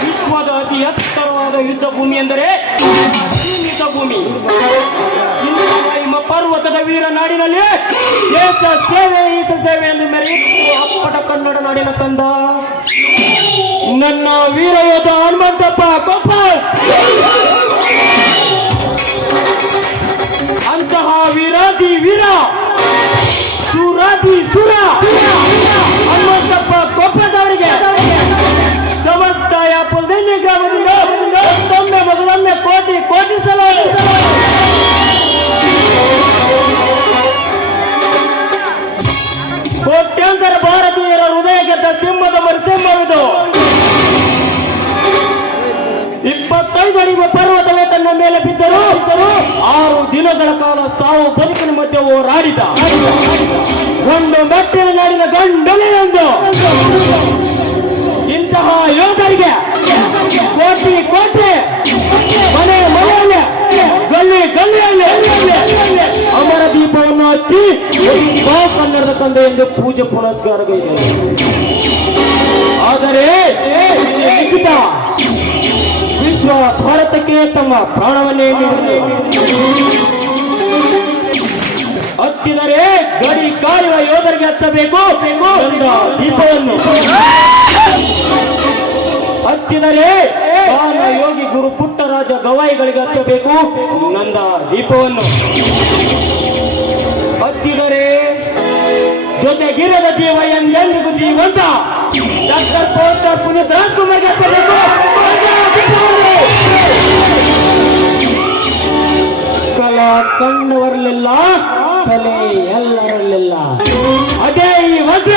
ವಿಶ್ವದ ಅತಿ ಎತ್ತರವಾದ ಯುದ್ಧ ಭೂಮಿ ಎಂದರೆ ಸೀಮಿತ ಭೂಮಿ. ನಿಮ್ಮ ಪರ್ವತದ ವೀರ ನಾಡಿನಲ್ಲಿ ದೇಶ ಸೇವೆ ಈಸ ಸೇವೆ ಎಂದು ಮೆರೆಯುತ್ತಿರುವ ಅಪ್ಪಟ ಕನ್ನಡ ನಾಡಿನ ಕಂದ ನನ್ನ ವೀರ ಯೋಧ ಹನುಮಂತಪ್ಪ ಕೊಪ್ಪ. ಅಂತಹ ವೀರಾದಿ ವೀರ ಸೂರಾದಿ ಸೂರ ಹನುಮಂತಪ್ಪ ಕೊಪ್ಪದವರಿಗೆ ಸಮಸ್ತ ಯಾಪಲ್ದೇನಿ ಗ್ರಾಮದಿಂದ ಮತ್ತೊಮ್ಮೆ ಮೊದಲೊಮ್ಮೆ ಕೋಟಿ ಕೋಟಿ ಸಲ ಕೋಟ್ಯಾಂತರ ಭಾರತೀಯರ ಹೃದಯ ಗೆದ್ದ ಸಿಂಹದ ಮರುಸಿಂಹವಿದು. 25 ಅಡಿ ಪರ್ವತವೇ ತನ್ನ ಮೇಲೆ ಬಿದ್ದರು 6 ದಿನಗಳ ಕಾಲ ಸಾವು ಬದುಕಿನ ಮಧ್ಯೆ ಹೋರಾಡಿದ ಒಂದು ಮೆಟ್ಟಿನ ನಾಡಿನ ಗಂಡನೇ ಎಂದು. ಇಂತಹ ಯೋಧರಿಗೆ ಕೋಟಿ ಕೋಟಿ ಮನೆ ಮನೆಯಲ್ಲಿ ಗಲ್ಲಿ ಗಲ್ಲಿಯಲ್ಲಿ ಅಮರ ದೀಪವನ್ನು ಹಚ್ಚಿ ಕನ್ನಡದ ಕಂದ ಎಂದು ಪೂಜೆ ಪುನಸ್ಕಾರಗಳಿದೆ. ಆದರೆ ಲಿಖಿತ ವಿಶ್ವ ಭಾರತಕ್ಕೆ ತಮ್ಮ ಪ್ರಾಣವನ್ನೇ ಹಚ್ಚಿದರೆ ಗಡಿ ಕಾಯುವ ಯೋಧರಿಗೆ ಹಚ್ಚಬೇಕು ಎಂದ ದೀಪವನ್ನು ಹಚ್ಚಿದರೆ ಬಾಲ ಯೋಗಿ ಗುರು ಪುಟ್ಟರಾಜ ಗವಾಯಿಗಳಿಗೆ ಹಚ್ಚಬೇಕು ನಂದ ದೀಪವನ್ನು ಹಚ್ಚಿದರೆ ಜೊತೆಗಿರದ ಜೀವ ಎಂದೆಂದಿಗೂ ಜೀವಂತ ಡಾಕ್ಟರ್ ಪೋಸ್ಟರ್ ಪುನೀತ್ ರಾಜ್ಕುಮಾರ್ಗೆ ಹಚ್ಚಬೇಕು ಕಲಾ ಕಂಡವರಲಿಲ್ಲ ಕಲೆ ಎಲ್ಲರಲ್ಲಿಲ್ಲ. ಅದೇ ಈ ವಜ್ರ